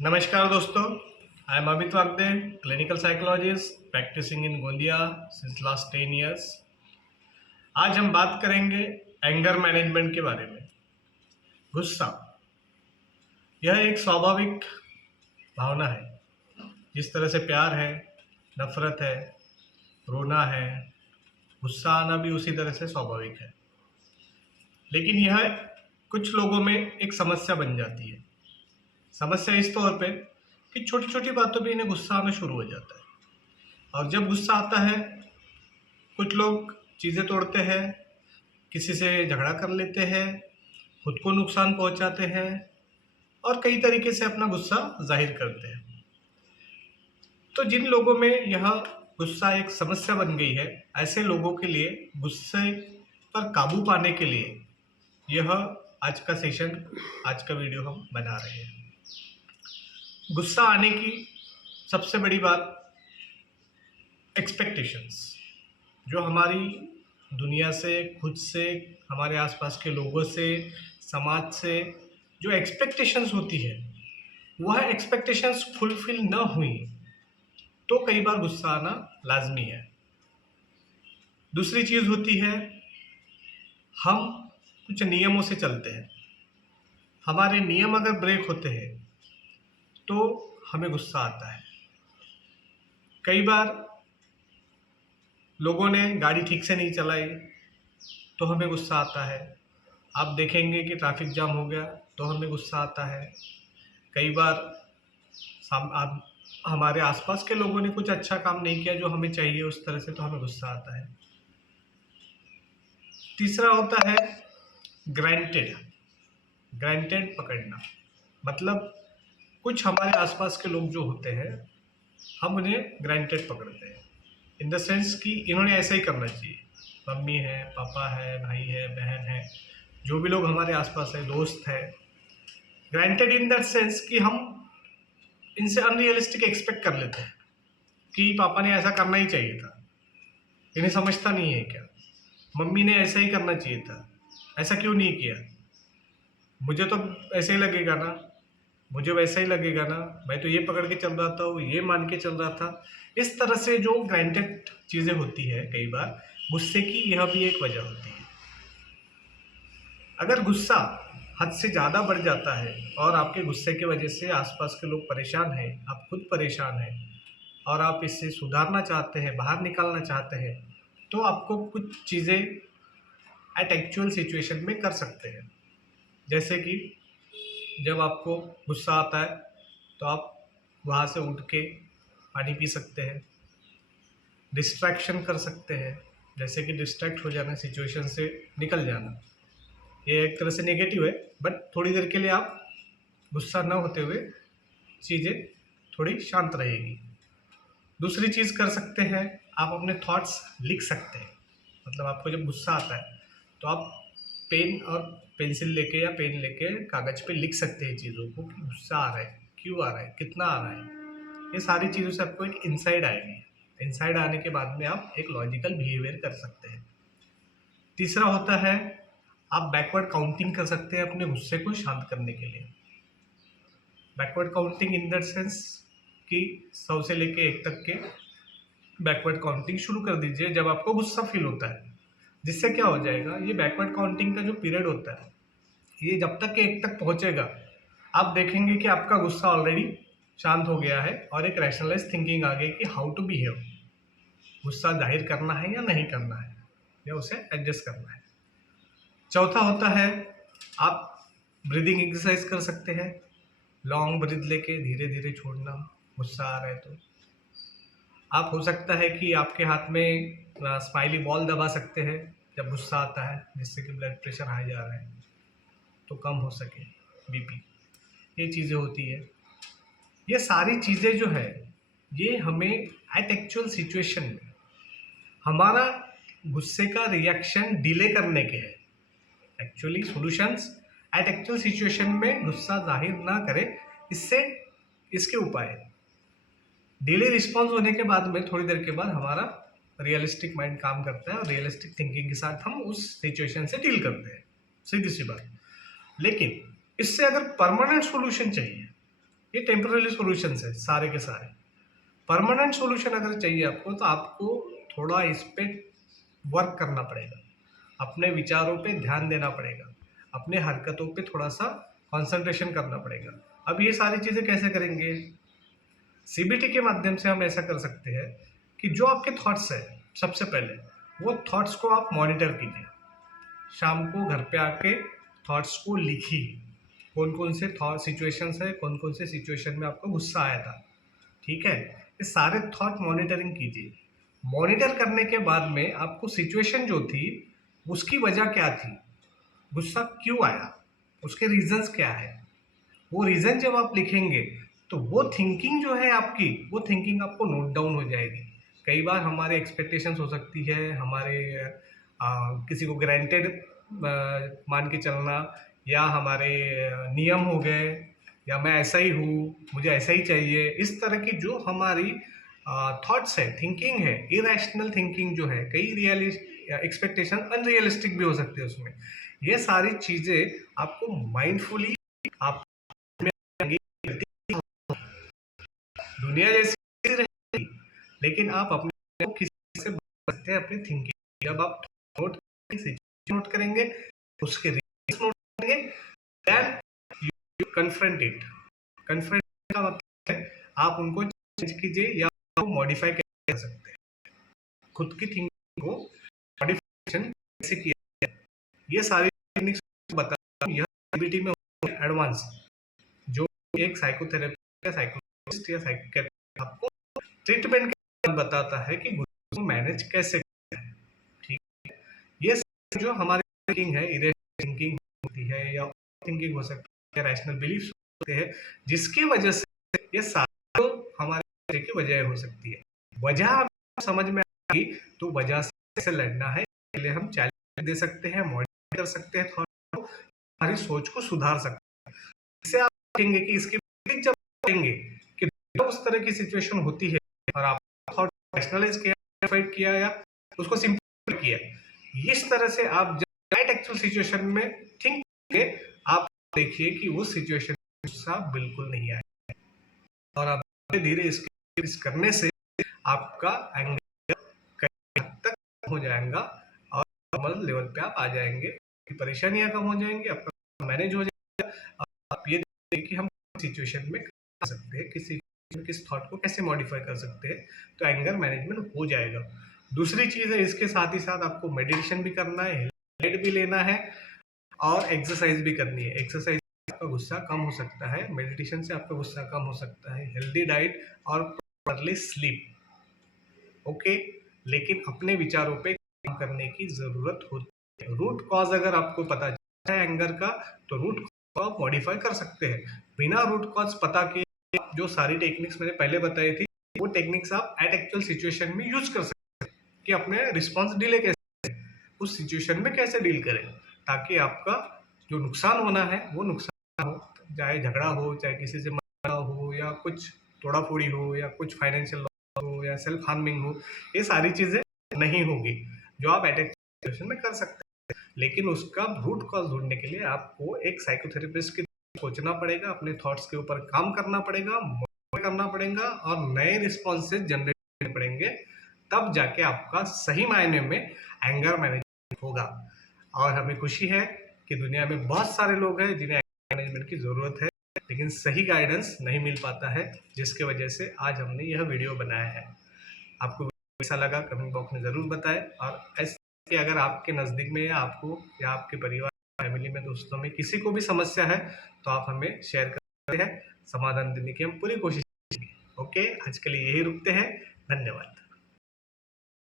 नमस्कार दोस्तों, I am Amit Wagde, clinical psychologist practising in Gondia since last 10 years. आज हम बात करेंगे एंगर मैनेजमेंट के बारे में। गुस्सा यह एक स्वाभाविक भावना है। जिस तरह से प्यार है, नफरत है, रोना है, गुस्सा आना भी उसी तरह से स्वाभाविक है। लेकिन यह कुछ लोगों में एक समस्या बन जाती है। समस्या इस तौर पे कि छोटी छोटी बातों पे इन्हें गुस्सा आना शुरू हो जाता है। और जब गुस्सा आता है, कुछ लोग चीज़ें तोड़ते हैं, किसी से झगड़ा कर लेते हैं, खुद को नुकसान पहुंचाते हैं और कई तरीके से अपना गुस्सा जाहिर करते हैं। तो जिन लोगों में यह गुस्सा एक समस्या बन गई है, ऐसे लोगों के लिए गुस्से पर काबू पाने के लिए यह आज का सेशन, आज का वीडियो हम बना रहे हैं। गुस्सा आने की सबसे बड़ी बात एक्सपेक्टेशंस, जो हमारी दुनिया से, खुद से, हमारे आसपास के लोगों से, समाज से जो एक्सपेक्टेशंस होती है, वह एक्सपेक्टेशंस फुलफिल न हुई तो कई बार गुस्सा आना लाजमी है। दूसरी चीज़ होती है, हम कुछ नियमों से चलते हैं, हमारे नियम अगर ब्रेक होते हैं तो हमें गुस्सा आता है। कई बार लोगों ने गाड़ी ठीक से नहीं चलाई तो हमें गुस्सा आता है। आप देखेंगे कि ट्रैफिक जाम हो गया तो हमें गुस्सा आता है। कई बार हमारे आसपास के लोगों ने कुछ अच्छा काम नहीं किया जो हमें चाहिए उस तरह से, तो हमें गुस्सा आता है। तीसरा होता है ग्रांटेड। ग्रांटेड पकड़ना मतलब कुछ हमारे आसपास के लोग जो होते हैं, हम उन्हें ग्रांटेड पकड़ते हैं इन द सेंस कि इन्होंने ऐसा ही करना चाहिए। मम्मी है, पापा है, भाई है, बहन है, जो भी लोग हमारे आसपास है, दोस्त है, ग्रांटेड इन दैट सेंस कि हम इनसे अनरियलिस्टिक एक्सपेक्ट कर लेते हैं कि पापा ने ऐसा करना ही चाहिए था, इन्हें समझता नहीं है क्या, मम्मी ने ऐसा ही करना चाहिए था, ऐसा क्यों नहीं किया, मुझे तो ऐसे ही लगेगा ना, मुझे वैसा ही लगेगा ना, मैं तो ये पकड़ के चल रहा था, वो ये मान के चल रहा था। इस तरह से जो ग्रांटेड चीज़ें होती है, कई बार गुस्से की यह भी एक वजह होती है। अगर गुस्सा हद से ज़्यादा बढ़ जाता है और आपके गुस्से की वजह से आसपास के लोग परेशान हैं, आप खुद परेशान हैं और आप इससे सुधारना चाहते हैं, बाहर निकालना चाहते हैं, तो आपको कुछ चीज़ें एट एक्चुअल सिचुएशन में कर सकते हैं। जैसे कि जब आपको गुस्सा आता है तो आप वहाँ से उठ के पानी पी सकते हैं, डिस्ट्रैक्शन कर सकते हैं, जैसे कि डिस्ट्रैक्ट हो जाना, सिचुएशन से निकल जाना। ये एक तरह से नेगेटिव है, बट थोड़ी देर के लिए आप गुस्सा न होते हुए चीज़ें थोड़ी शांत रहेगी। दूसरी चीज़ कर सकते हैं, आप अपने थॉट्स लिख सकते हैं। मतलब आपको जब गुस्सा आता है तो आप पेन और पेंसिल लेके या पेन लेके कागज़ पे लिख सकते हैं चीज़ों को कि गुस्सा आ रहा है, क्यों आ रहा है, कितना आ रहा है। ये सारी चीज़ों से आपको एक इंसाइट आएगी। इंसाइट आने के बाद में आप एक लॉजिकल बिहेवियर कर सकते हैं। तीसरा होता है, आप बैकवर्ड काउंटिंग कर सकते हैं अपने गुस्से को शांत करने के लिए। Backward counting in that sense कि 100 से लेके 1 तक के बैकवर्ड काउंटिंग शुरू कर दीजिए जब आपको गुस्सा फील होता है। जिससे क्या हो जाएगा, ये बैकवर्ड काउंटिंग का जो पीरियड होता है, ये जब तक कि 1 तक पहुंचेगा, आप देखेंगे कि आपका गुस्सा ऑलरेडी शांत हो गया है और एक रैशनलाइज थिंकिंग आ गई कि हाउ टू बिहेव, गुस्सा जाहिर करना है या नहीं करना है, या उसे एडजस्ट करना है। चौथा होता है, आप ब्रीदिंग एक्सरसाइज कर सकते हैं। लॉन्ग ब्रीथ लेके धीरे धीरे छोड़ना, गुस्सा आ रहा है तो। आप हो सकता है कि आपके हाथ में स्माइली बॉल दबा सकते हैं जब गुस्सा आता है, जिससे कि ब्लड प्रेशर हाई जा रहा है तो कम हो सके, बीपी, ये चीज़ें होती है। ये सारी चीज़ें जो है, ये हमें एट एक्चुअल सिचुएशन में हमारा गुस्से का रिएक्शन डिले करने के हैं। Actually solutions at actual situation में गुस्सा जाहिर ना करे, इससे इसके उपाय डिले रिस्पॉन्स होने के बाद में थोड़ी देर के बाद हमारा रियलिस्टिक माइंड काम करता है और रियलिस्टिक थिंकिंग के साथ हम उस सिचुएशन से डील करते हैं। सीधी सी बात। लेकिन इससे अगर परमानेंट सॉल्यूशन चाहिए ये टेम्पररी सॉल्यूशंस है सारे के सारे। परमानेंट सॉल्यूशन अगर चाहिए आपको तो आपको थोड़ा इस पे वर्क करना पड़ेगा, अपने विचारों पे ध्यान देना पड़ेगा, अपने हरकतों पे थोड़ा सा कंसंट्रेशन करना पड़ेगा। अब ये सारी चीज़ें कैसे करेंगे? सीबीटी के माध्यम से हम ऐसा कर सकते हैं कि जो आपके थॉट्स है, सबसे पहले वो थॉट्स को आप मॉनिटर कीजिए। शाम को घर पे आके थॉट्स को लिखिए, कौन कौन से थॉट सिचुएशंस है, कौन कौन से सिचुएशन में आपको गुस्सा आया था, ठीक है? ये सारे थॉट मॉनिटरिंग कीजिए। मॉनिटर करने के बाद में आपको सिचुएशन जो थी उसकी वजह क्या थी, गुस्सा क्यों आया, उसके रीजंस क्या है, वो रीजन जब आप लिखेंगे तो वो थिंकिंग जो है आपकी, वो थिंकिंग आपको नोट डाउन हो जाएगी। कई बार हमारे एक्सपेक्टेशंस हो सकती है, हमारे किसी को ग्रांटेड मान के चलना, या हमारे नियम हो गए, या मैं ऐसा ही हूँ, मुझे ऐसा ही चाहिए, इस तरह की जो हमारी थॉट्स है, थिंकिंग है, इरेशनल थिंकिंग जो है, कई रियलिस्ट एक्सपेक्टेशन अनरियलिस्टिक भी हो सकते हैं उसमें। ये सारी चीज़ें आपको माइंडफुली आप दुनिया जैसी रहेगी, लेकिन आप अपने को किसी से बता सकते हैं अपनी थिंकिंग। जब आप नोट नोट करेंगे, उसके रीजंस नोट करेंगे, then you confront it. Confront का मतलब है आप उनको चेंज कीजिए या मॉडिफाई कर सकते हैं। खुद की थिंकिंग को मॉडिफिकेशन कैसे किया जाए, ये सारी टेक्निक्स बता रहा हूं। यह सीबीटी में एडवांस, जो एक साइकोथेरेपिस्ट या साइकोलॉजिस्ट या साइकियाट्रिस्ट आपको ट्रीटमेंट के बाद बताता है कि गुस्से को मैनेज कैसे करना है, ठीक है? ये जो हमारी थिंकिंग है, इरेशनल थिंकिंग होती है, या थिंकिंग हो सकती है, रैशनल बिलीफ्स होते हैं, जिसकी वजह से ये सारी हमारे की वजह हो सकती है। वजह हमें समझ में आएगी तो वजह से कैसे लड़ना है, इसके लिए हम चैलेंज दे सकते हैं, मॉडिफाई कर सकते हैं, थोड़ा हमारी सोच को सुधार सकते हैं। इससे आप देखेंगे कि इसके विपरीत जब करेंगे कि उस तरह की सिचुएशन होती है और आप थॉट रैशनलाइज किया या उसको सिंपल किया, इस तरह से आप जब राइट एक्चुअल सिचुएशन में थिंक करेंगे, आप देखिए कि उस सिचुएशन में गुस्सा बिल्कुल नहीं आए, और आप धीरे धीरे इसके इस करने से आपका एंगर कई हद तक हो जाएगा और नॉर्मल लेवल पे आप आ जाएंगे, परेशानियां कम हो जाएंगी, आपका मैनेज हो जाएगा। आप ये देखिए कि हम सिचुएशन में कर सकते हैं, किस थॉट को कैसे मॉडिफाई कर सकते हैं, तो एंगर मैनेजमेंट हो जाएगा। दूसरी चीज़ है, इसके साथ ही साथ आपको मेडिटेशन भी करना है, हेल्थ भी लेना है, और एक्सरसाइज भी करनी है। एक्सरसाइज से आपका गुस्सा कम हो सकता है, मेडिटेशन से आपका गुस्सा कम हो सकता है, हेल्दी डाइट और प्रॉपरली स्लीप, ओके। लेकिन अपने विचारों पे काम करने की ज़रूरत होती है। रूट कॉज अगर आपको पता है एंगर का, तो रूट को आप मॉडिफाई कर सकते हैं। बिना रूट कॉज पता के जो सारी टेक्निक्स मैंने पहले बताई थी, वो टेक्निक्स आप एट एक्चुअल सिचुएशन में यूज कर सकते हैं कि अपने रिस्पॉन्स डिले कैसे, उस सिचुएशन में कैसे डील करें, ताकि आपका जो नुकसान होना है वो नुकसान हो, चाहे झगड़ा हो, चाहे किसी से मसला हो, या कुछ तोड़ा फोड़ी हो, या कुछ फाइनेंशियल लॉस हो, या सेल्फ हार्मिंग हो, ये सारी चीज़ें नहीं होगी जो आप एट एक्चुअल सिचुएशन में कर सकते हैं। लेकिन उसका रूट कॉज ढूंढने के लिए आपको एक साइकोथेरेपिस्ट की सोचना पड़ेगा, अपने थॉट्स के ऊपर काम करना पड़ेगा, मॉडिफाई करना पड़ेगा, और नए रिस्पॉन्सेज जनरेट करने पड़ेंगे, तब जाके आपका सही मायने में एंगर मैनेजमेंट होगा। और हमें खुशी है कि दुनिया में बहुत सारे लोग हैं जिन्हें एंगर मैनेजमेंट की ज़रूरत है, लेकिन सही गाइडेंस नहीं मिल पाता है, जिसके वजह से आज हमने यह वीडियो बनाया है। आपको कैसा लगा कमेंट बॉक्स में ज़रूर बताएं, और ऐसे अगर आपके नज़दीक में, या आपको, या आपके परिवार, फैमिली में, दोस्तों में किसी को भी समस्या है, तो आप हमें शेयर कर सकते हैं। समाधान देने की हम पूरी कोशिश करेंगे। ओके, आज के लिए यही रुकते हैं। धन्यवाद।